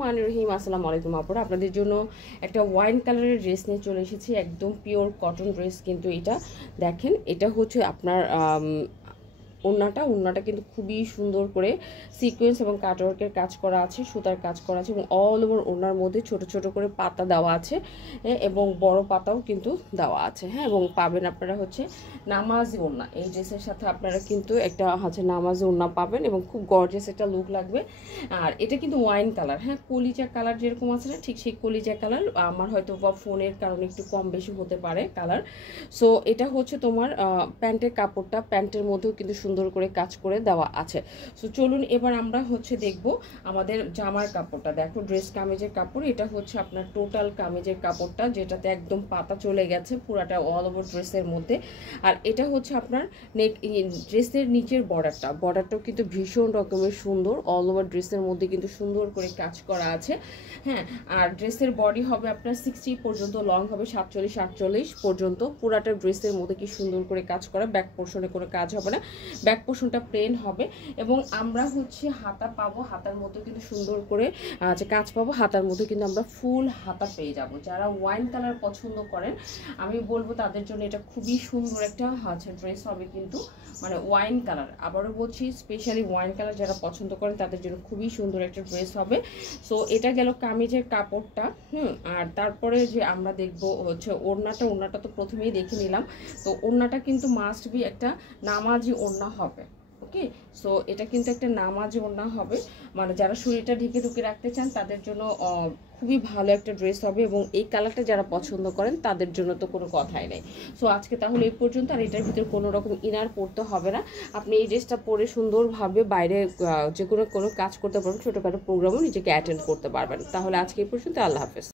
রহমানির রহিম। আসসালামু আলাইকুম আপুরা, আপনাদের জন্য একটা ওয়াইন কালারের ড্রেস নিয়ে চলে এসেছি। একদম পিওর কটন ড্রেস কিন্তু এটা দেখেন, এটা হচ্ছে আপনার ওড়নাটা কিন্তু খুবই সুন্দর করে সিকোয়েন্স এবং কাটওয়ার্কের কাজ করা আছে, সুতার কাজ করা আছে এবং অল ওভার ওড়নার মধ্যে ছোট ছোট করে পাতা দেওয়া আছে এবং বড় পাতাও কিন্তু দেওয়া আছে। হ্যাঁ, এবং পাবেন আপনারা হচ্ছে নামাজি ওড়না। এই ড্রেসের সাথে আপনারা কিন্তু একটা হচ্ছে নামাজি ওড়না পাবেন এবং খুব গর্জিয়াস একটা লুক লাগবে। আর এটা কিন্তু ওয়াইন কালার, হ্যাঁ, কলিজা কালার যেরকম আছে না, ঠিক সেই কলিজা কালার। আমার হয়তো বা ফোনের কারণে একটু কম বেশি হতে পারে কালার। সো এটা হচ্ছে তোমার প্যান্টের কাপড়টা, প্যান্টের মধ্যেও কিন্তু সুন্দর করে কাজ করে দেওয়া আছে। সো চলুন এবার আমরা হচ্ছে দেখব আমাদের জামার কাপড়টা। দেখো ড্রেস কামিজের কাপড়, এটা হচ্ছে আপনার টোটাল কামিজের কাপড়টা, যেটাতে একদম পাতা চলে গেছে পুরাটা অল ওভার ড্রেসের মধ্যে। আর এটা হচ্ছে আপনার নেক ড্রেসের নিচের বর্ডারটাও কিন্তু ভীষণ রকমের সুন্দর, অল ওভার ড্রেসের মধ্যে কিন্তু সুন্দর করে কাজ করা আছে। হ্যাঁ, আর ড্রেসের বডি হবে আপনার 60 পর্যন্ত, লং হবে 47-48 পর্যন্ত। পুরাটা ড্রেসের মধ্যে কি সুন্দর করে কাজ করা, ব্যাক পোর্শনে কোনো কাজ হবে না, ব্যাক পোর্শনটা প্লেন হবে। এবং আমরা হচ্ছে হাতা পাবো, হাতার মধ্যে কিন্তু সুন্দর করে যে কাজ পাবো, হাতার মধ্যে কিন্তু আমরা ফুল হাতা পেয়ে যাব। যারা ওয়াইন কালার পছন্দ করেন আমি বলবো তাদের জন্য এটা খুবই সুন্দর একটা ড্রেস হবে, কিন্তু মানে ওয়াইন কালার, আবারও বলছি স্পেশালি ওয়াইন কালার যারা পছন্দ করেন তাদের জন্য খুবই সুন্দর একটা ড্রেস হবে। সো এটা গেল কামিজের কাপড়টা। আর তারপরে যে আমরা দেখবো হচ্ছে ওড়নাটা তো প্রথমেই দেখে নিলাম। তো ওড়নাটা কিন্তু মাস্ট বি একটা নামাজি ওড়না হবে। ওকে, সো এটা কিন্তু একটা নামাজি ওড়না হবে, মানে যারা শরীরটা ঢেকে রাখতে চান তাদের জন্য খুবই ভালো একটা ড্রেস হবে। এবং এই কালারটা যারা পছন্দ করেন তাদের জন্য তো কোনো কথাই নেই। সো আজকে তাহলে এই পর্যন্ত। আর এটার ভিতরে কোনো রকম ইনার পরতে হবে না, আপনি এই ড্রেসটা পরে সুন্দরভাবে বাইরে যে কোনো কাজ করতে পারবেন, ছোটোখাটো প্রোগ্রামও নিজেকে অ্যাটেন্ড করতে পারবেন। তাহলে আজকে এই পর্যন্ত, আল্লাহ হাফেজ।